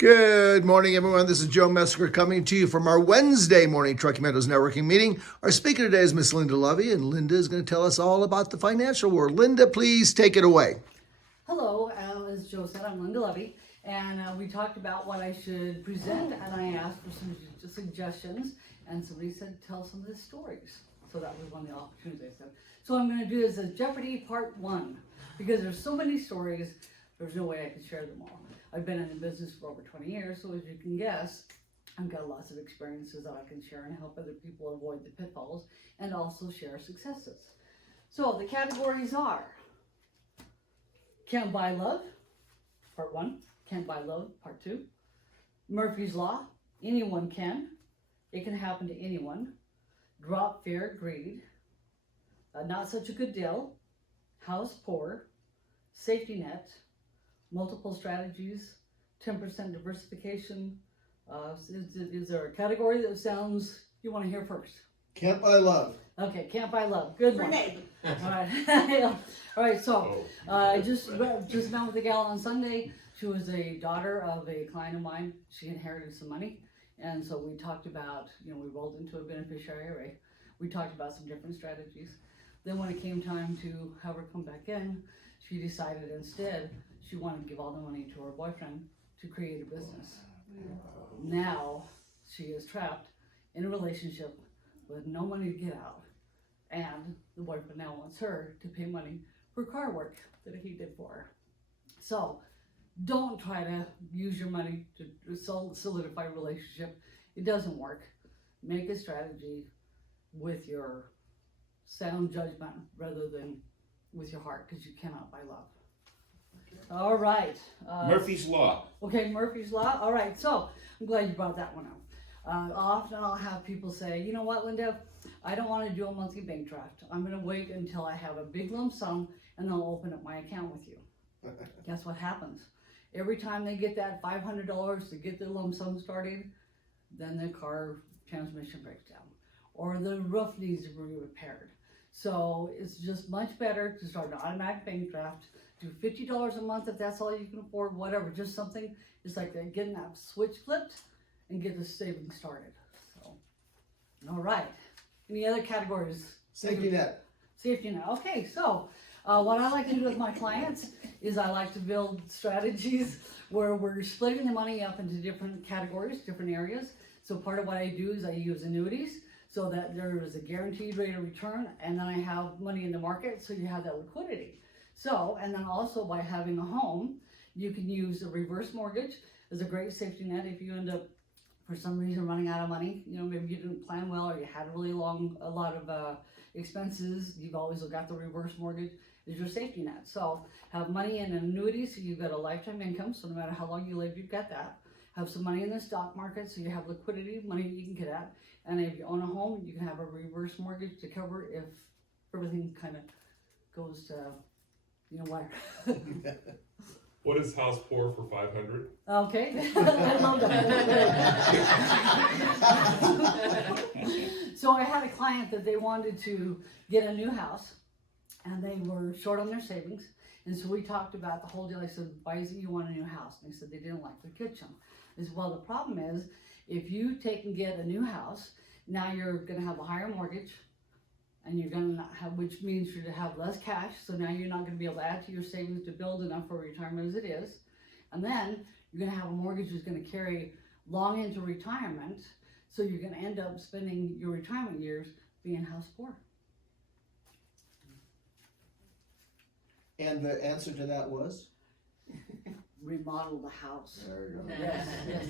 Good morning, everyone. This is Joe Mesker coming to you from our Wednesday morning Trucking Meadows networking meeting. Our speaker today is Miss Linda Lovey, and Linda is going to tell us all about the financial world. Linda, please take it away. Hello, as Joe said, I'm Linda Lovey, and we talked about what I should present, and I asked for some suggestions, and somebody said tell some of the stories. So that was one of the opportunities I said. So what I'm going to do is a Jeopardy Part 1, because there's so many stories, there's no way I can share them all. I've been in the business for over 20 years, so as you can guess, I've got lots of experiences that I can share and help other people avoid the pitfalls and also share successes. So the categories are Can't Buy Love, Part 1, Can't Buy Love, Part 2, Murphy's Law, Anyone Can, It Can Happen to Anyone, Drop Fear, Greed, Not Such a Good Deal, House Poor, Safety Net, Multiple Strategies, 10% diversification. Is there a category that sounds you want to hear first? Can't Buy Love. Okay, Can't Buy Love. Good one. All right. All right, so I just met with a gal on Sunday. She was a daughter of a client of mine. She inherited some money. And so we talked about, we rolled into a beneficiary array. We talked about some different strategies. Then when it came time to have her come back in, she decided instead she wanted to give all the money to her boyfriend to create a business. Now she is trapped in a relationship with no money to get out. And the boyfriend now wants her to pay money for car work that he did for her. So don't try to use your money to solidify a relationship. It doesn't work. Make a strategy with your sound judgment rather than with your heart, because you cannot buy love. All right. Murphy's Law. Okay, Murphy's Law. All right, so I'm glad you brought that one up. Often I'll have people say, you know what, Linda, I don't want to do a monthly bank draft. I'm going to wait until I have a big lump sum and then I'll open up my account with you. Guess what happens? Every time they get that $500 to get their lump sum started, then the car transmission breaks down or the roof needs to be repaired. So it's just much better to start an automatic bank draft. Do $50 a month if that's all you can afford, whatever. Just something, it's like getting that switch flipped and get the savings started. So, all right. Any other categories? Safety Net. Safety net. Okay, so what I like to do with my clients is I like to build strategies where we're splitting the money up into different categories, different areas. So part of what I do is I use annuities so that there is a guaranteed rate of return, and then I have money in the market so you have that liquidity. So, and then also by having a home, you can use a reverse mortgage as a great safety net if you end up for some reason running out of money. Maybe you didn't plan well or you had a lot of expenses. You've always got the reverse mortgage as your safety net. So have money in an annuity so you've got a lifetime income, so no matter how long you live, you've got that. Have some money in the stock market so you have liquidity, money that you can get at. And if you own a home, you can have a reverse mortgage to cover if everything kind of goes to, where. What is house poor for 500? Okay, I love that. So I had a client that they wanted to get a new house and they were short on their savings. And so we talked about the whole deal. I said, why is it you want a new house? And they said they didn't like the kitchen. I said, well, the problem is if you take and get a new house, now you're going to have a higher mortgage and you're going to have, which means you're going to have less cash. So now you're not going to be able to add to your savings to build enough for retirement as it is. And then you're going to have a mortgage that's going to carry long into retirement. So you're going to end up spending your retirement years being house poor. And the answer to that was? Remodel the house. There you go. Yes,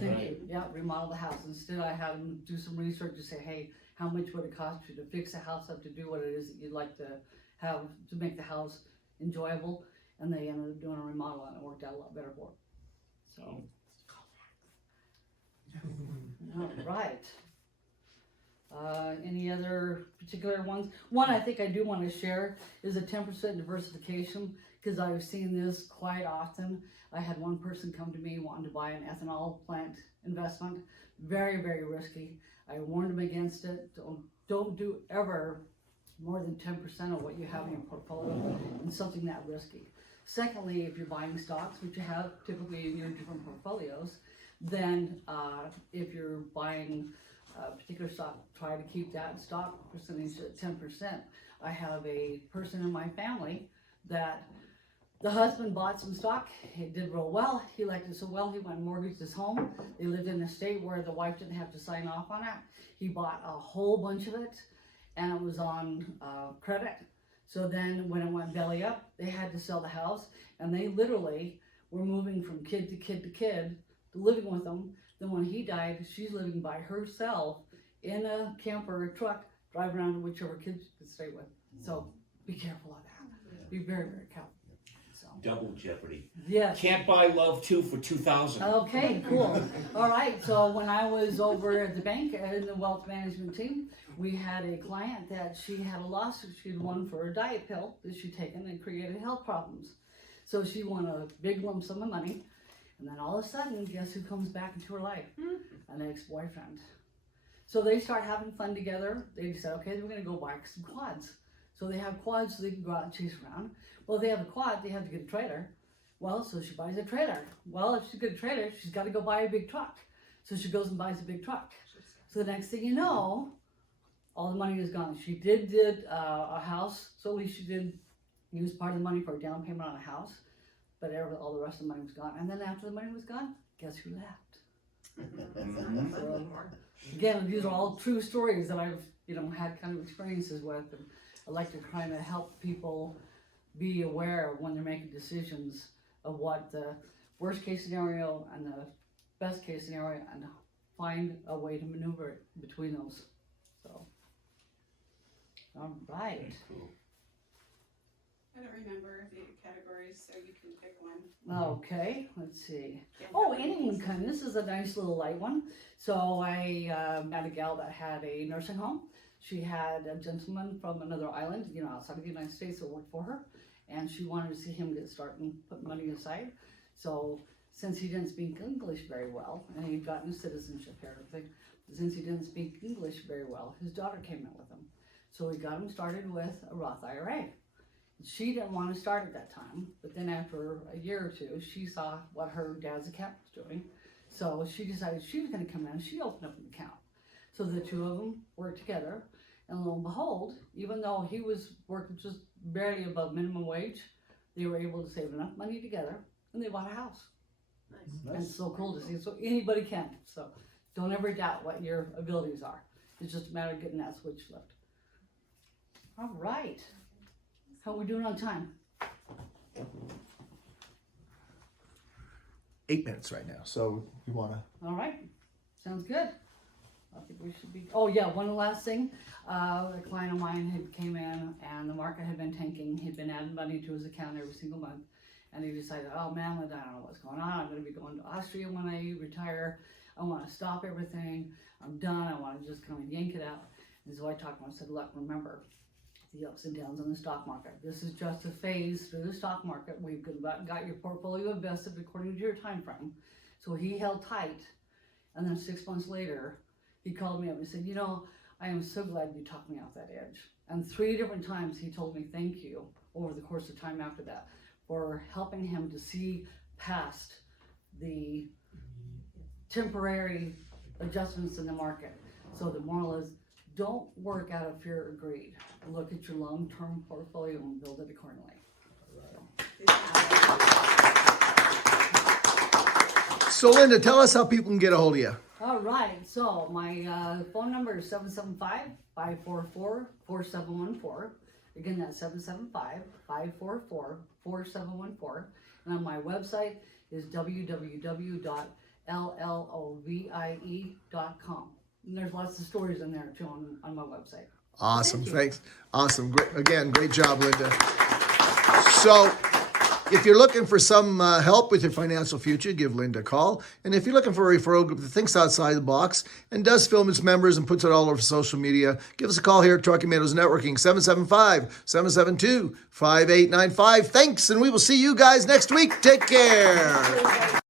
thank you. Yeah, remodel the house. Instead, I had them do some research to say, hey, how much would it cost you to fix a house up to do what it is that you'd like to have to make the house enjoyable? And they ended up doing a remodel and it worked out a lot better for them. So, all right. Any other particular ones? One I think I do want to share is a 10% diversification, because I've seen this quite often. I had one person come to me wanting to buy an ethanol plant investment. Very, very risky. I warned them against it. Don't do ever more than 10% of what you have in your portfolio in something that risky. Secondly, if you're buying stocks, which you have typically in your different portfolios, then if you're buying a particular stock, try to keep that stock percentage at 10%. I have a person in my family that the husband bought some stock. It did real well. He liked it so well, he went and mortgaged his home. They lived in a state where the wife didn't have to sign off on it. He bought a whole bunch of it, and it was on credit. So then when it went belly up, they had to sell the house, and they literally were moving from kid to kid to kid, living with them. Then when he died, she's living by herself in a camper or a truck, driving around to whichever kids she could stay with. So be careful of that. Be very, very careful. So. Double Jeopardy. Yes. Can't buy love 2 for $2,000. Okay, cool. All right, so when I was over at the bank in the wealth management team, we had a client that she had a lawsuit she'd won for a diet pill that she'd taken and created health problems. So she won a big lump sum of money, and then all of a sudden, guess who comes back into her life? An ex-boyfriend. So they start having fun together. They decide, okay, we're gonna go buy some quads. So they have quads so they can go out and chase around. Well, if they have a quad, they have to get a trailer. Well, so she buys a trailer. Well, if she's got a trailer, she's got to go buy a big truck. So she goes and buys a big truck. So the next thing you know, all the money is gone. She did a house, so at least she did use part of the money for a down payment on a house, but all the rest of the money was gone. And then after the money was gone, guess who left? So, again, these are all true stories that I've had kind of experiences with. And I like to kind of help people be aware when they're making decisions of what the worst case scenario and the best case scenario, and find a way to maneuver it between those. So, all right. Cool. I don't remember the categories, so you can pick one. Okay, let's see. Oh, anyone can. This is a nice little light one. So I met a gal that had a nursing home. She had a gentleman from another island, outside of the United States that worked for her, and she wanted to see him get started and put money aside. So since he didn't speak English very well, and he'd gotten citizenship here and everything, since he didn't speak English very well, his daughter came in with him. So we got him started with a Roth IRA. She didn't want to start at that time, but then after a year or two, she saw what her dad's account was doing. So she decided she was going to come in and she opened up an account. So the two of them worked together, and lo and behold, even though he was working just barely above minimum wage, they were able to save enough money together, and they bought a house. Nice. And it's so cool to see. So anybody can. So don't ever doubt what your abilities are. It's just a matter of getting that switch flipped. All right. How are we doing on time? 8 minutes right now. So you want to? All right. Sounds good. I think we should be. Oh yeah, one last thing. A client of mine had came in, and the market had been tanking. He'd been adding money to his account every single month, and he decided, oh man, I don't know what's going on. I'm going to be going to Austria when I retire. I want to stop everything. I'm done. I want to just kind of yank it out. And so I talked to him. I said, look, remember the ups and downs in the stock market. This is just a phase through the stock market. We've got your portfolio invested according to your time frame. So he held tight, and then 6 months later, he called me up and said, I am so glad you talked me off that edge. And 3 different times he told me thank you over the course of time after that for helping him to see past the temporary adjustments in the market. So the moral is, don't work out of fear or greed. Look at your long-term portfolio and build it accordingly. So Linda, tell us how people can get a hold of you. All right, so my phone number is 775-544-4714. Again, that's 775-544-4714. And my website is www.llovie.com. And there's lots of stories in there too on my website. Awesome, thanks. Awesome, great job, Linda. So, if you're looking for some help with your financial future, give Linda a call. And if you're looking for a referral group that thinks outside the box and does film its members and puts it all over social media, give us a call here at Trucking Meadows Networking, 775-772-5895. Thanks, and we will see you guys next week. Take care.